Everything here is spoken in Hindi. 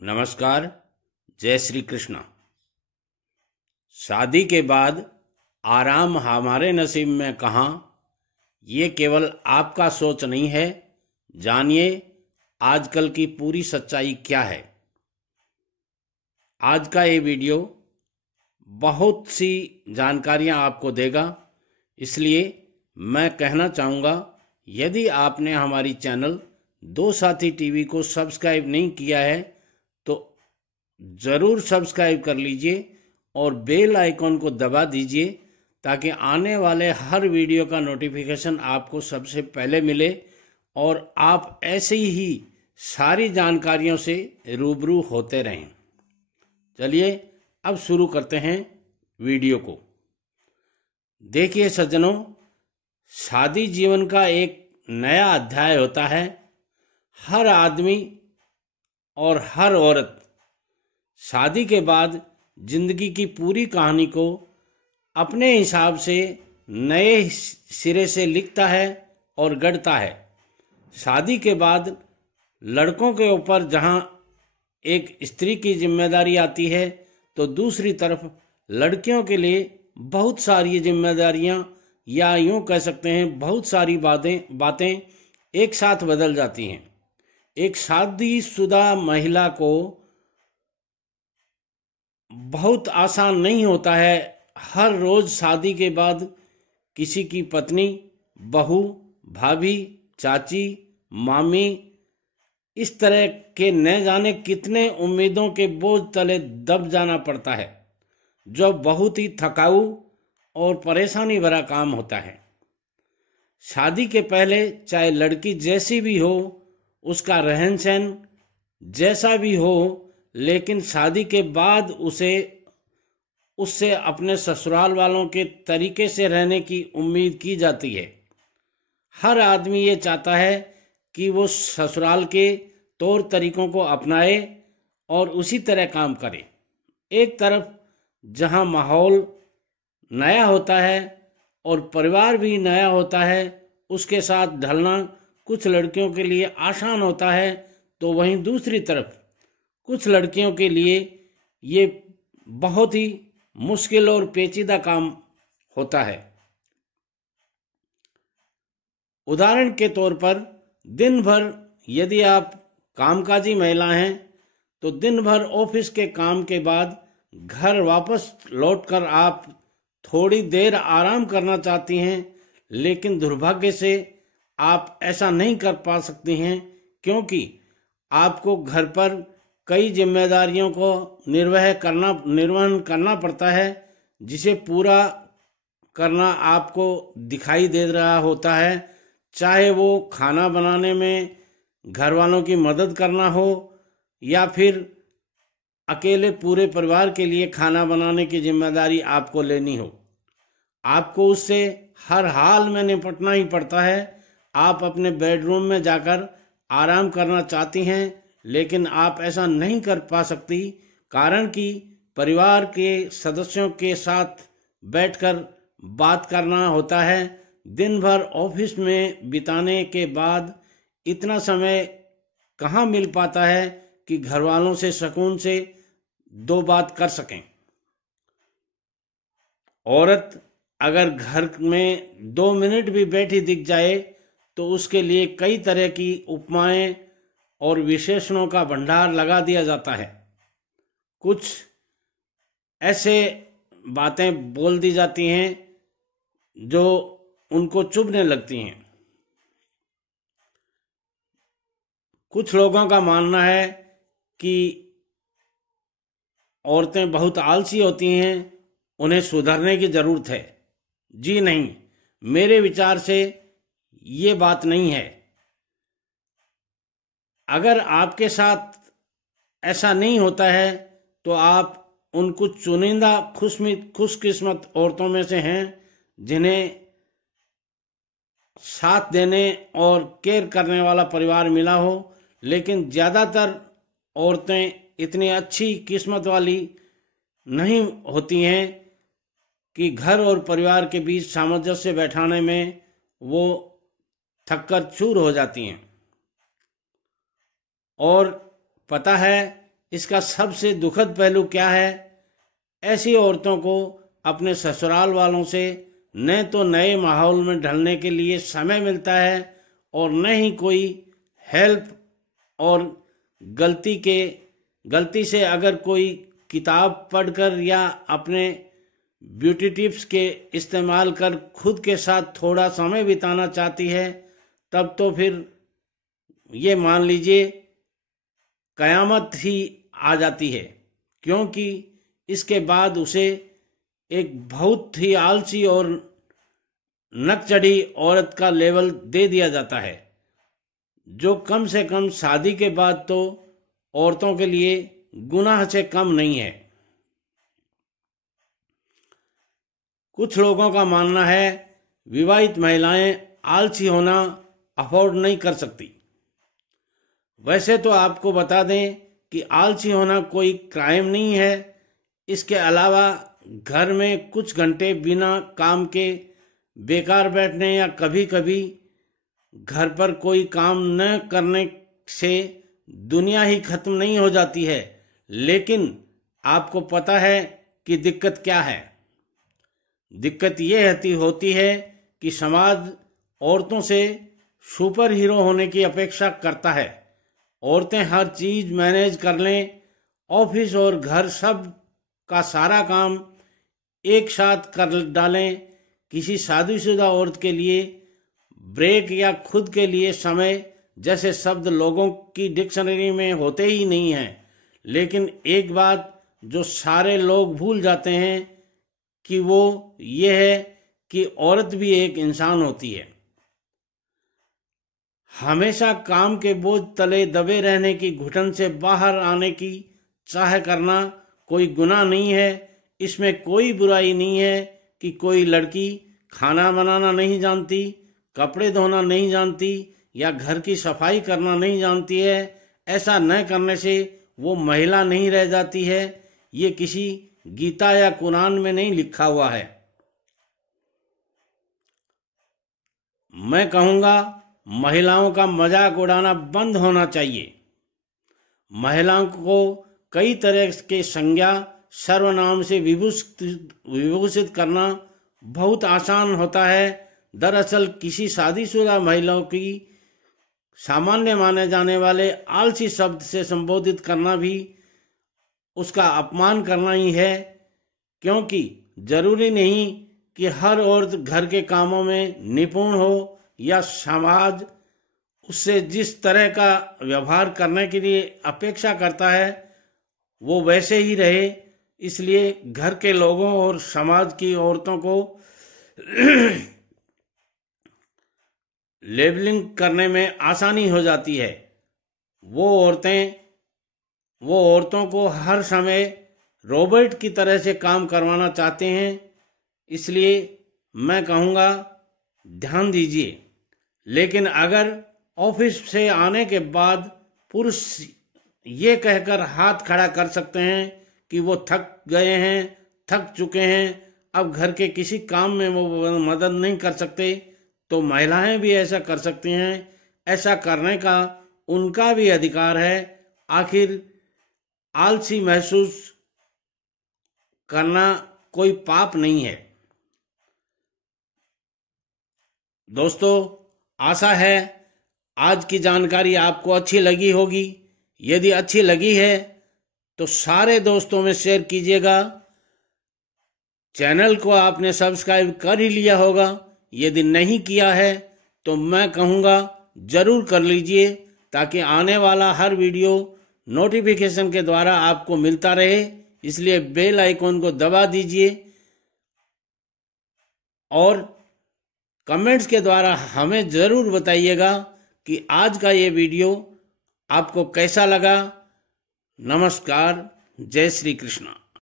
नमस्कार। जय श्री कृष्णा। शादी के बाद आराम हमारे नसीब में कहाँ, ये केवल आपका सोच नहीं है। जानिए आजकल की पूरी सच्चाई क्या है। आज का ये वीडियो बहुत सी जानकारियां आपको देगा, इसलिए मैं कहना चाहूँगा, यदि आपने हमारी चैनल दो साथी टीवी को सब्सक्राइब नहीं किया है तो ज़रूर सब्सक्राइब कर लीजिए और बेल आइकॉन को दबा दीजिए ताकि आने वाले हर वीडियो का नोटिफिकेशन आपको सबसे पहले मिले और आप ऐसे ही सारी जानकारियों से रूबरू होते रहें। चलिए अब शुरू करते हैं वीडियो को। देखिए सज्जनों, शादी जीवन का एक नया अध्याय होता है। हर आदमी और हर औरत शादी के बाद जिंदगी की पूरी कहानी को अपने हिसाब से नए सिरे से लिखता है और गढ़ता है। शादी के बाद लड़कों के ऊपर जहां एक स्त्री की जिम्मेदारी आती है तो दूसरी तरफ लड़कियों के लिए बहुत सारी जिम्मेदारियां, या यूं कह सकते हैं बहुत सारी बातें एक साथ बदल जाती हैं। एक शादीशुदा महिला को बहुत आसान नहीं होता है हर रोज शादी के बाद किसी की पत्नी, बहू, भाभी, चाची, मामी, इस तरह के न जाने कितने उम्मीदों के बोझ तले दब जाना पड़ता है, जो बहुत ही थकाऊ और परेशानी भरा काम होता है। शादी के पहले चाहे लड़की जैसी भी हो, उसका रहन सहन जैसा भी हो, लेकिन शादी के बाद उससे अपने ससुराल वालों के तरीके से रहने की उम्मीद की जाती है। हर आदमी ये चाहता है कि वो ससुराल के तौर तरीकों को अपनाए और उसी तरह काम करे। एक तरफ जहां माहौल नया होता है और परिवार भी नया होता है, उसके साथ ढलना कुछ लड़कियों के लिए आसान होता है, तो वहीं दूसरी तरफ कुछ लड़कियों के लिए ये बहुत ही मुश्किल और पेचीदा काम होता है। उदाहरण के तौर पर, दिन भर यदि आप कामकाजी महिला हैं तो दिन भर ऑफिस के काम के बाद घर वापस लौटकर आप थोड़ी देर आराम करना चाहती हैं, लेकिन दुर्भाग्य से आप ऐसा नहीं कर पा सकती हैं क्योंकि आपको घर पर कई जिम्मेदारियों को निर्वहन करना पड़ता है, जिसे पूरा करना आपको दिखाई दे रहा होता है। चाहे वो खाना बनाने में घर वालों की मदद करना हो या फिर अकेले पूरे परिवार के लिए खाना बनाने की जिम्मेदारी आपको लेनी हो, आपको उससे हर हाल में निपटना ही पड़ता है। आप अपने बेडरूम में जाकर आराम करना चाहती हैं, लेकिन आप ऐसा नहीं कर पा सकती, कारण कि परिवार के सदस्यों के साथ बैठकर बात करना होता है। दिन भर ऑफिस में बिताने के बाद इतना समय कहाँ मिल पाता है कि घर वालों से सुकून से दो बात कर सकें। औरत अगर घर में 2 मिनट भी बैठी दिख जाए तो उसके लिए कई तरह की उपमाएं और विशेषणों का भंडार लगा दिया जाता है। कुछ ऐसे बातें बोल दी जाती हैं जो उनको चुभने लगती हैं। कुछ लोगों का मानना है कि औरतें बहुत आलसी होती हैं, उन्हें सुधरने की जरूरत है। जी नहीं, मेरे विचार से ये बात नहीं है। अगर आपके साथ ऐसा नहीं होता है तो आप उन कुछ चुनिंदा खुशकिस्मत औरतों में से हैं जिन्हें साथ देने और केयर करने वाला परिवार मिला हो, लेकिन ज़्यादातर औरतें इतनी अच्छी किस्मत वाली नहीं होती हैं कि घर और परिवार के बीच सामंजस्य बैठाने में वो थककर चूर हो जाती हैं। और पता है इसका सबसे दुखद पहलू क्या है? ऐसी औरतों को अपने ससुराल वालों से न तो नए माहौल में ढलने के लिए समय मिलता है और न ही कोई हेल्प, और गलती से अगर कोई किताब पढ़कर या अपने ब्यूटी टिप्स के इस्तेमाल कर खुद के साथ थोड़ा समय बिताना चाहती है, तब तो फिर ये मान लीजिए कयामत ही आ जाती है, क्योंकि इसके बाद उसे एक बहुत ही आलसी और नकचढ़ी औरत का लेवल दे दिया जाता है, जो कम से कम शादी के बाद तो औरतों के लिए गुनाह से कम नहीं है। कुछ लोगों का मानना है विवाहित महिलाएं आलसी होना अफोर्ड नहीं कर सकती। वैसे तो आपको बता दें कि आलसी होना कोई क्राइम नहीं है। इसके अलावा घर में कुछ घंटे बिना काम के बेकार बैठने या कभी कभी घर पर कोई काम न करने से दुनिया ही खत्म नहीं हो जाती है। लेकिन आपको पता है कि दिक्कत क्या है? दिक्कत ये होती है कि समाज औरतों से सुपर हीरो होने की अपेक्षा करता है। औरतें हर चीज मैनेज कर लें, ऑफिस और घर सब का सारा काम एक साथ कर डालें। किसी शादीशुदा औरत के लिए ब्रेक या खुद के लिए समय जैसे शब्द लोगों की डिक्शनरी में होते ही नहीं हैं। लेकिन एक बात जो सारे लोग भूल जाते हैं कि वो ये है कि औरत भी एक इंसान होती है। हमेशा काम के बोझ तले दबे रहने की घुटन से बाहर आने की चाह करना कोई गुनाह नहीं है। इसमें कोई बुराई नहीं है कि कोई लड़की खाना बनाना नहीं जानती, कपड़े धोना नहीं जानती या घर की सफाई करना नहीं जानती है। ऐसा न करने से वो महिला नहीं रह जाती है। ये किसी गीता या कुरान में नहीं लिखा हुआ है। मैं कहूँगा महिलाओं का मजाक उड़ाना बंद होना चाहिए। महिलाओं को कई तरह के संज्ञा सर्वनाम से विभूषित करना बहुत आसान होता है। दरअसल किसी शादीशुदा महिलाओं की सामान्य माने जाने वाले आलसी शब्द से संबोधित करना भी उसका अपमान करना ही है, क्योंकि जरूरी नहीं कि हर औरत घर के कामों में निपुण हो या समाज उससे जिस तरह का व्यवहार करने के लिए अपेक्षा करता है वो वैसे ही रहे। इसलिए घर के लोगों और समाज की औरतों को लेबलिंग करने में आसानी हो जाती है। वो औरतों को हर समय रोबोट की तरह से काम करवाना चाहते हैं। इसलिए मैं कहूँगा ध्यान दीजिए। लेकिन अगर ऑफिस से आने के बाद पुरुष ये कहकर हाथ खड़ा कर सकते हैं कि वो थक गए हैं, थक चुके हैं, अब घर के किसी काम में वो मदद नहीं कर सकते, तो महिलाएं भी ऐसा कर सकती हैं। ऐसा करने का उनका भी अधिकार है। आखिर आलसी महसूस करना कोई पाप नहीं है। दोस्तों, आशा है आज की जानकारी आपको अच्छी लगी होगी। यदि अच्छी लगी है तो सारे दोस्तों में शेयर कीजिएगा। चैनल को आपने सब्सक्राइब कर ही लिया होगा। यदि नहीं किया है तो मैं कहूँगा जरूर कर लीजिए, ताकि आने वाला हर वीडियो नोटिफिकेशन के द्वारा आपको मिलता रहे। इसलिए बेल आइकॉन को दबा दीजिए और कमेंट्स के द्वारा हमें जरूर बताइएगा कि आज का ये वीडियो आपको कैसा लगा। नमस्कार, जय श्री कृष्णा।